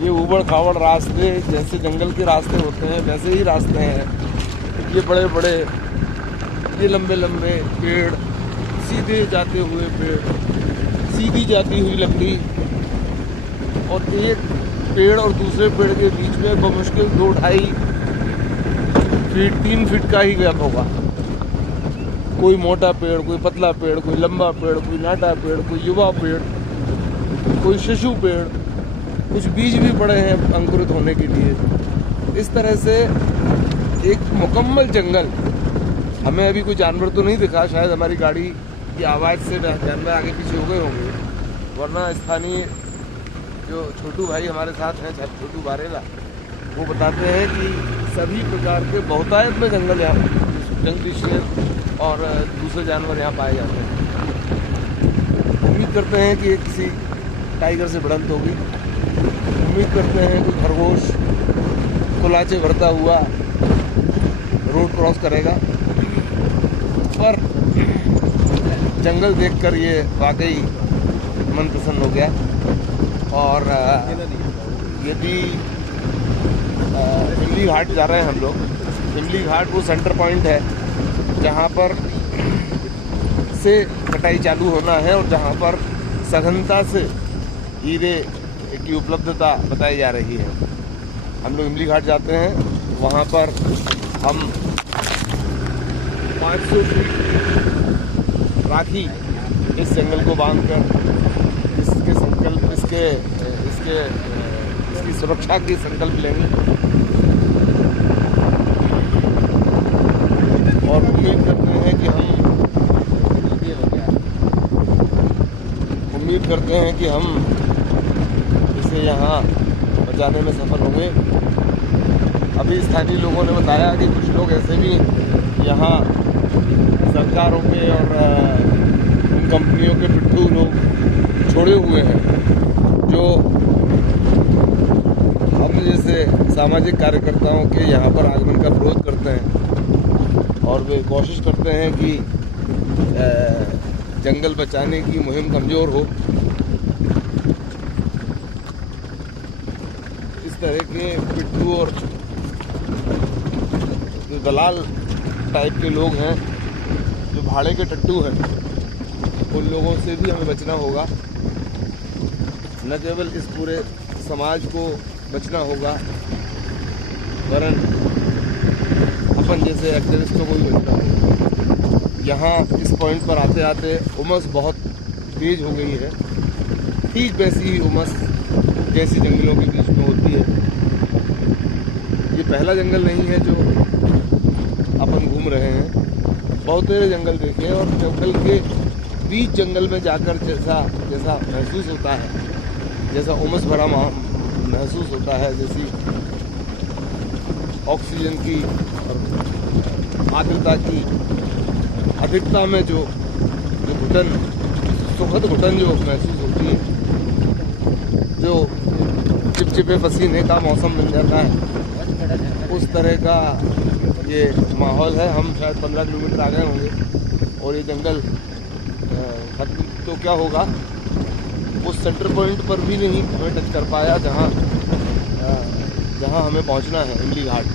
ये ऊबड़ खाबड़ रास्ते जैसे जंगल के रास्ते होते हैं वैसे ही रास्ते हैं। ये बड़े बड़े, ये लंबे लंबे पेड़, सीधे जाते हुए पेड़, सीधी जाती हुई लकड़ी, और एक पेड़ और दूसरे पेड़ के बीच में बमुश्किल 2-2.5 फीट 3 फीट का ही गैप होगा। कोई मोटा पेड़, कोई पतला पेड़, कोई लंबा पेड़, कोई नाटा पेड़, कोई युवा पेड़, कोई शिशु पेड़, कुछ बीज भी पड़े हैं अंकुरित होने के लिए। इस तरह से एक मुकम्मल जंगल। हमें अभी कोई जानवर तो नहीं दिखा, शायद हमारी गाड़ी की आवाज़ से जानवर आगे पीछे हो गए होंगे, वरना स्थानीय जो छोटू भाई हमारे साथ हैं, छोटू बारेला, वो बताते हैं कि सभी प्रकार के बहुतायत में जंगल यहाँ, जंगली शेर और दूसरे जानवर यहाँ पाए जाते हैं। उम्मीद करते हैं कि किसी टाइगर से भिड़ंत होगी। उम्मीद करते हैं कि खरगोश कुलाचे भरता हुआ रोड क्रॉस करेगा। पर जंगल देखकर ये वाकई मन प्रसन्न हो गया। और यदि इमली घाट जा रहे हैं हम लोग। इमली घाट वो सेंटर पॉइंट है जहाँ पर से कटाई चालू होना है और जहाँ पर सघनता से हीरे की उपलब्धता बताई जा रही है। हम लोग इमली घाट जाते हैं, वहाँ पर हम 500 फीट राखी इस जंगल को बांधकर इसके संकल्प इसकी सुरक्षा की संकल्प लेंगे और उम्मीद करते हैं कि हम इसे यहाँ बचाने में सफल होंगे। अभी स्थानीय लोगों ने बताया कि कुछ लोग ऐसे भी यहाँ सरकारों के और उन कंपनियों के पिट्ठू लोग छोड़े हुए हैं, जो हम जैसे सामाजिक कार्यकर्ताओं के यहाँ पर आगमन का विरोध करते हैं और वे कोशिश करते हैं कि जंगल बचाने की मुहिम कमज़ोर हो। इस तरह के पिट्ठू और जो दलाल टाइप के लोग हैं, जो भाड़े के टट्टू हैं, उन लोगों से भी हमें बचना होगा। न केवल इस पूरे समाज को बचना होगा, वरन अपन जैसे एक्टिविस्टों को भी बचना होगा। यहाँ इस पॉइंट पर आते आते उमस बहुत तेज हो गई है, ठीक वैसी ही उमस जैसी जंगलों के बीच में होती है। ये पहला जंगल नहीं है जो अपन घूम रहे हैं, बहुत सारे जंगल देखे और जंगल के बीच जंगल में जाकर जैसा महसूस होता है, जैसा उमस भरा महसूस होता है, जैसी ऑक्सीजन की और आर्द्रता की अधिकता में जो घुटन, सुखद घुटन जो महसूस होती है, जो चिपचिपे पसीने का मौसम बन जाता है, उस तरह का ये माहौल है। हम शायद 15 किलोमीटर आ गए होंगे और ये जंगल खत्म तो क्या होगा, उस सेंटर पॉइंट पर भी नहीं हमें टच कर पाया जहाँ हमें पहुँचना है, इमली घाट।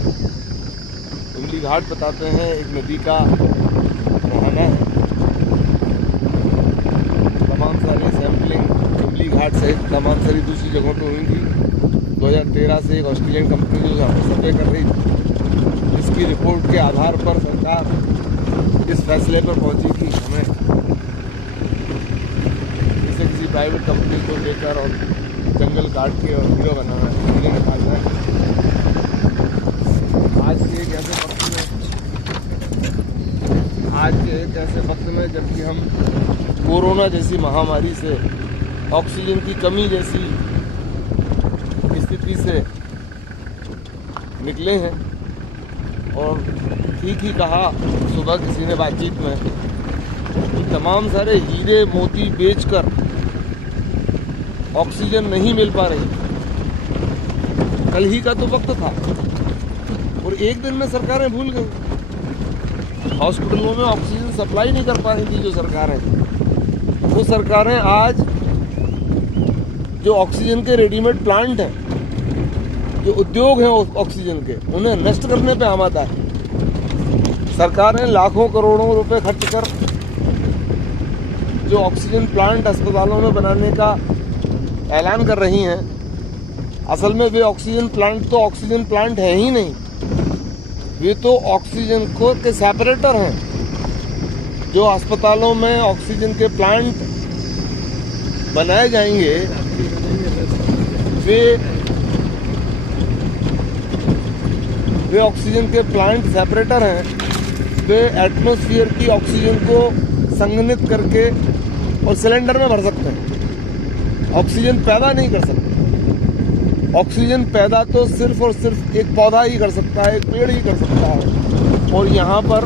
इमली घाट बताते हैं एक नदी का बहाना है। तमाम सारी सैम्पलिंग इमली घाट सहित तमाम सारी दूसरी जगहों पर हुई थी। 2013 से एक ऑस्ट्रेलियन कंपनी जो सर्वे कर रही थी, इसकी रिपोर्ट के आधार पर सरकार इस फैसले पर पहुंची कि हमें इसे किसी प्राइवेट कंपनी को लेकर और जंगल काट के और हीरो बनाना है, हीरे निकालना है। आज के एक ऐसे वक्त में जबकि हम कोरोना जैसी महामारी से, ऑक्सीजन की कमी जैसी स्थिति से निकले हैं, और ठीक ही कहा सुबह किसी ने बातचीत में कि तमाम सारे हीरे मोती बेचकर ऑक्सीजन नहीं मिल पा रही। कल ही का तो वक्त था और एक दिन में सरकारें भूल गई। हॉस्पिटलों में ऑक्सीजन सप्लाई नहीं कर पा रही थी जो सरकारें, वो सरकारें आज जो ऑक्सीजन के रेडीमेड प्लांट हैं जो उद्योग हैं ऑक्सीजन के, उन्हें नष्ट करने पे आमादा है। सरकारें लाखों करोड़ों रुपए खर्च कर जो ऑक्सीजन प्लांट अस्पतालों में बनाने का ऐलान कर रही हैं, असल में वे ऑक्सीजन प्लांट तो ऑक्सीजन प्लांट है ही नहीं, वे तो ऑक्सीजन को के सेपरेटर हैं। जो अस्पतालों में ऑक्सीजन के प्लांट बनाए जाएंगे वे ऑक्सीजन के प्लांट सेपरेटर हैं। वे एटमॉस्फेयर की ऑक्सीजन को संघनित करके और सिलेंडर में भर सकते हैं, ऑक्सीजन पैदा नहीं कर सकते। ऑक्सीजन पैदा तो सिर्फ और सिर्फ एक पौधा ही कर सकता है, एक पेड़ ही कर सकता है। और यहाँ पर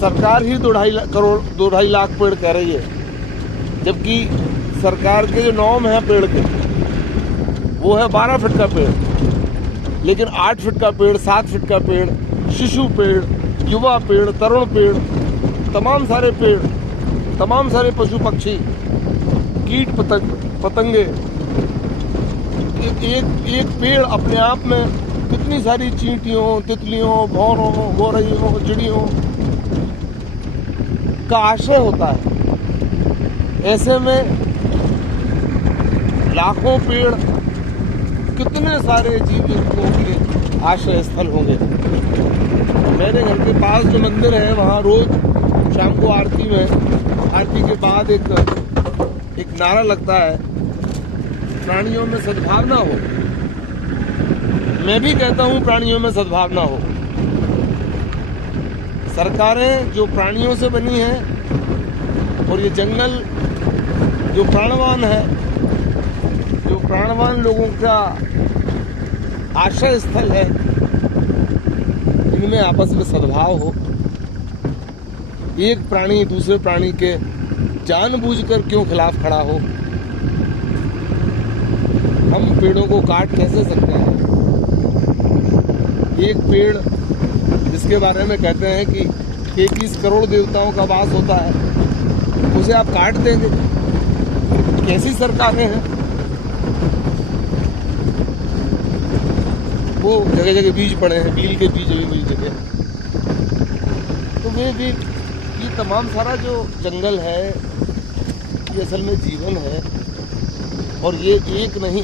सरकार ही 2-2.5 लाख पेड़ कह रही है, जबकि सरकार के जो नॉर्म है पेड़ के वो है 12 फीट का पेड़, लेकिन 8 फीट का पेड़, 7 फीट का पेड़, शिशु पेड़, युवा पेड़, तरुण पेड़, तमाम सारे पेड़, तमाम सारे पशु पक्षी, कीट पतंगे, एक पेड़ अपने आप में कितनी सारी चींटियों, तितलियों, भौरों, गोरैयों, चिड़ियों का आश्रय होता है। ऐसे में लाखों पेड़ कितने सारे जीव जंतुओं के आश्रय स्थल होंगे। मेरे घर के पास जो मंदिर है वहाँ रोज शाम को आरती के बाद एक नारा लगता है, प्राणियों में सद्भावना हो। मैं भी कहता हूँ प्राणियों में सद्भावना हो। सरकारें जो प्राणियों से बनी हैं और ये जंगल जो प्राणवान है, जो प्राणवान लोगों का आश्रय स्थल है, इनमें आपस में सद्भाव हो। एक प्राणी दूसरे प्राणी के जानबूझकर क्यों खिलाफ खड़ा हो। हम पेड़ों को काट कैसे सकते हैं। एक पेड़ जिसके बारे में कहते हैं कि 33 करोड़ देवताओं का वास होता है, उसे आप काट देंगे। कैसी सरकारें हैं। वो जगह जगह बीज पड़े हैं, बील के बीज अभी हुई जगह। तो वे भी ये तमाम सारा जो जंगल है ये असल में जीवन है, और ये एक नहीं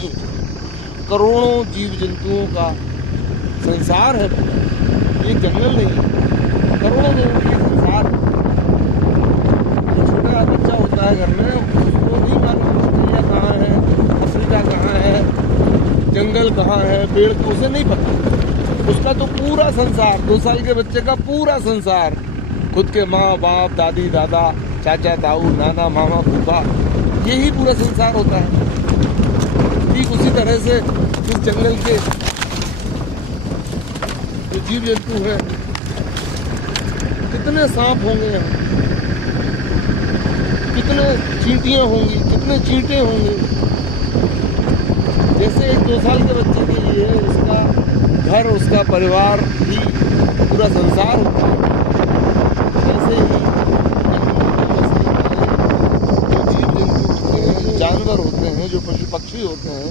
करोड़ों जीव जंतुओं का संसार है। ये जंगल नहीं, करोड़ों लोगों का संसार। जो छोटा बच्चा होता है घर में, उसको नहीं मालूम ऑस्ट्रेलिया कहाँ है, अफ्रीका कहाँ है, जंगल कहाँ है, पेड़ तो उसे नहीं पता। उसका तो पूरा संसार, 2 साल के बच्चे का पूरा संसार, खुद के माँ बाप, दादी दादा, चाचा ताऊ, नाना मामा फूफा, यही पूरा संसार होता है। ठीक उसी तरह से इस जंगल के जो जीव जंतु है, कितने सांप होंगे यहाँ, कितने चींटियाँ होंगी, कितने चींटे होंगे। जैसे एक 2 साल के बच्चे के लिए उसका घर, उसका परिवार ही पूरा संसार होता है, वैसे ही जो जीव जंतु होते हैं, जो जानवर होते हैं, जो पशु पक्षी होते हैं,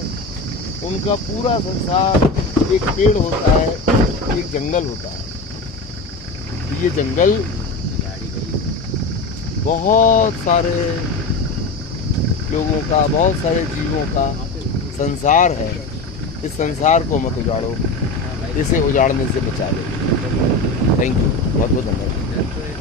उनका पूरा संसार एक पेड़ होता है, एक जंगल होता है। ये जंगल बहुत सारे लोगों का, बहुत सारे जीवों का संसार है। इस संसार को मत उजाड़ो, इसे उजाड़ने से बचा लो। थैंक यू, बहुत बहुत धन्यवाद।